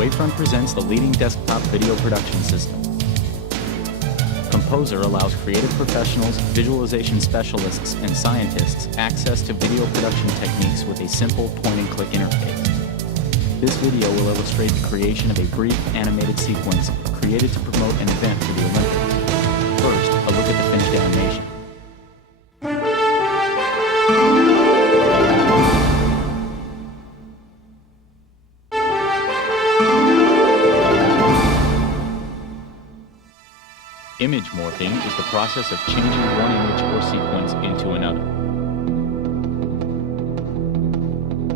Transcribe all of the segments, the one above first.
Wavefront presents the leading desktop video production system. Composer allows creative professionals, visualization specialists, and scientists access to video production techniques with a simple point-and-click interface. This video will illustrate the creation of a brief animated sequence created to promote an event for the Olympics. First, a look at the finished animation. Image morphing is the process of changing one image or sequence into another.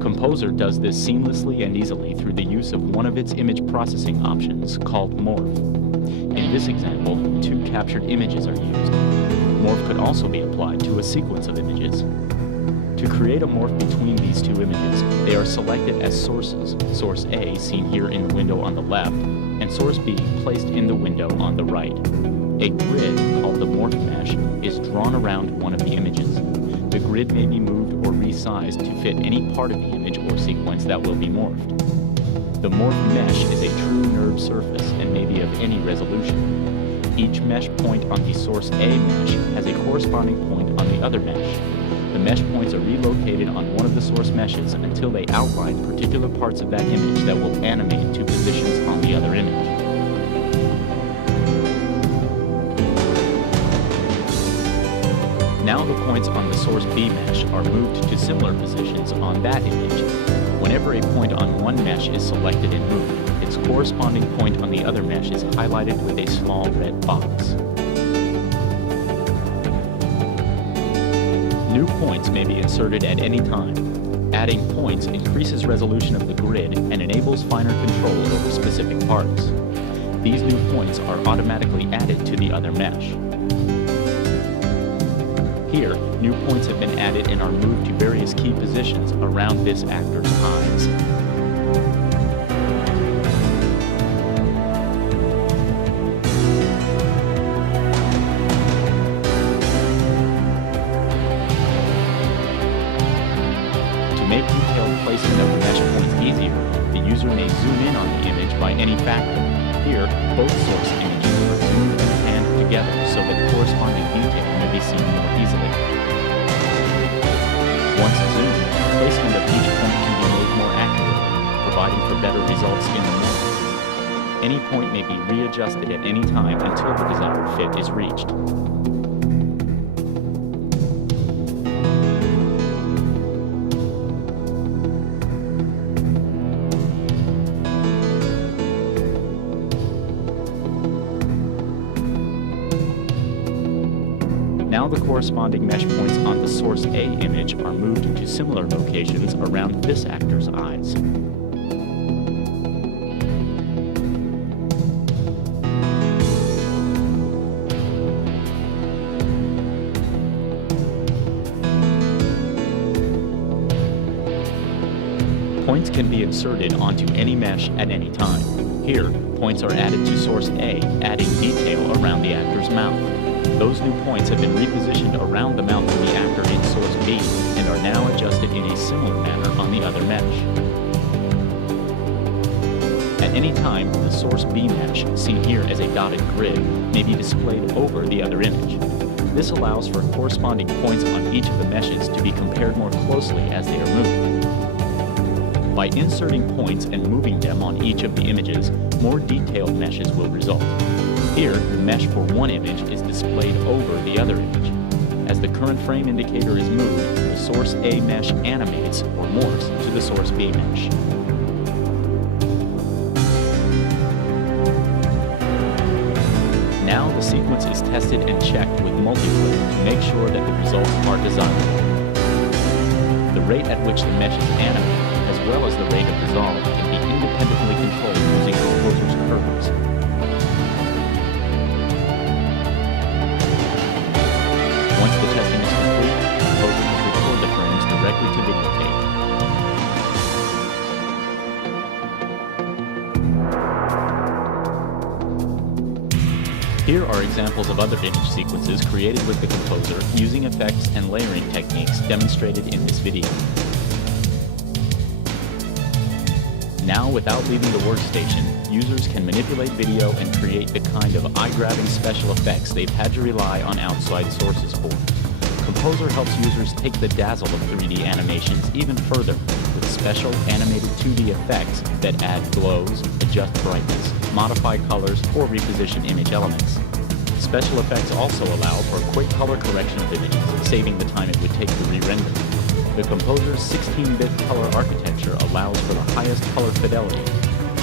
Composer does this seamlessly and easily through the use of one of its image processing options called Morph. In this example, two captured images are used. Morph could also be applied to a sequence of images. To create a morph between these two images, they are selected as sources, source A seen here in the window on the left, and source B placed in the window on the right. A grid, called the morph mesh, is drawn around one of the images. The grid may be moved or resized to fit any part of the image or sequence that will be morphed. The morph mesh is a true NURB surface and may be of any resolution. Each mesh point on the source A mesh has a corresponding point on the other mesh. The mesh points are relocated on one of the source meshes until they outline particular parts of that image that will animate to positions on the other image. Now the points on the source B mesh are moved to similar positions on that image. Whenever a point on one mesh is selected and moved, its corresponding point on the other mesh is highlighted with a small red box. New points may be inserted at any time. Adding points increases resolution of the grid and enables finer control over specific parts. These new points are automatically added to the other mesh. Here, new points have been added and are moved to various key positions around this actor's eyes. To make detailed placement of the mesh points easier, the user may zoom in on the image by any factor. Here, both source images are zoomed and panned together so that corresponding detail may be seen more easily. Once zoomed, placement of each point can be made more accurately, providing for better results in the morph. Any point may be readjusted at any time until the desired fit is reached. Now the corresponding mesh points on the source A image are moved to similar locations around this actor's eyes. Points can be inserted onto any mesh at any time. Here, points are added to source A, adding detail around the actor's mouth. Those new points have been repositioned around the mouth of the actor in source B and are now adjusted in a similar manner on the other mesh. At any time, the source B mesh, seen here as a dotted grid, may be displayed over the other image. This allows for corresponding points on each of the meshes to be compared more closely as they are moved. By inserting points and moving them on each of the images, more detailed meshes will result. Here, the mesh for one image is displayed over the other image. As the current frame indicator is moved, the source A mesh animates or morphs to the source B mesh. Now the sequence is tested and checked with multiplayer to make sure that the results are desirable. The rate at which the mesh is animated, as well as the rate of dissolve, can be independently controlled using Composer's curves. Once the testing is complete, Composer will record the frames directly to videotape. Here are examples of other image sequences created with the Composer using effects and layering techniques demonstrated in this video. Now, without leaving the workstation, users can manipulate video and create the kind of eye-grabbing special effects they've had to rely on outside sources for. Composer helps users take the dazzle of 3D animations even further with special animated 2D effects that add glows, adjust brightness, modify colors, or reposition image elements. Special effects also allow for quick color correction of images, saving the time it would take to re-render. The Composer's 16-bit color architecture allows for the highest color fidelity.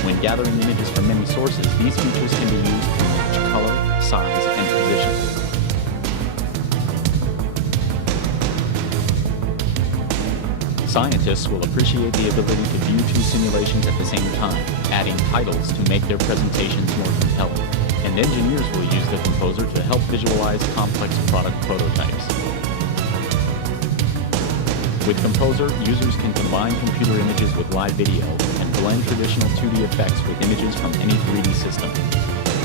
When gathering images from many sources, these features can be used to match color, size, and position. Scientists will appreciate the ability to view two simulations at the same time, adding titles to make their presentations more compelling. And engineers will use the Composer to help visualize complex product prototypes. With Composer, users can combine computer images with live video and blend traditional 2D effects with images from any 3D system,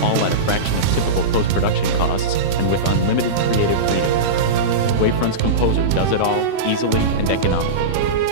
all at a fraction of typical post-production costs and with unlimited creative freedom. Wavefront's Composer does it all easily and economically.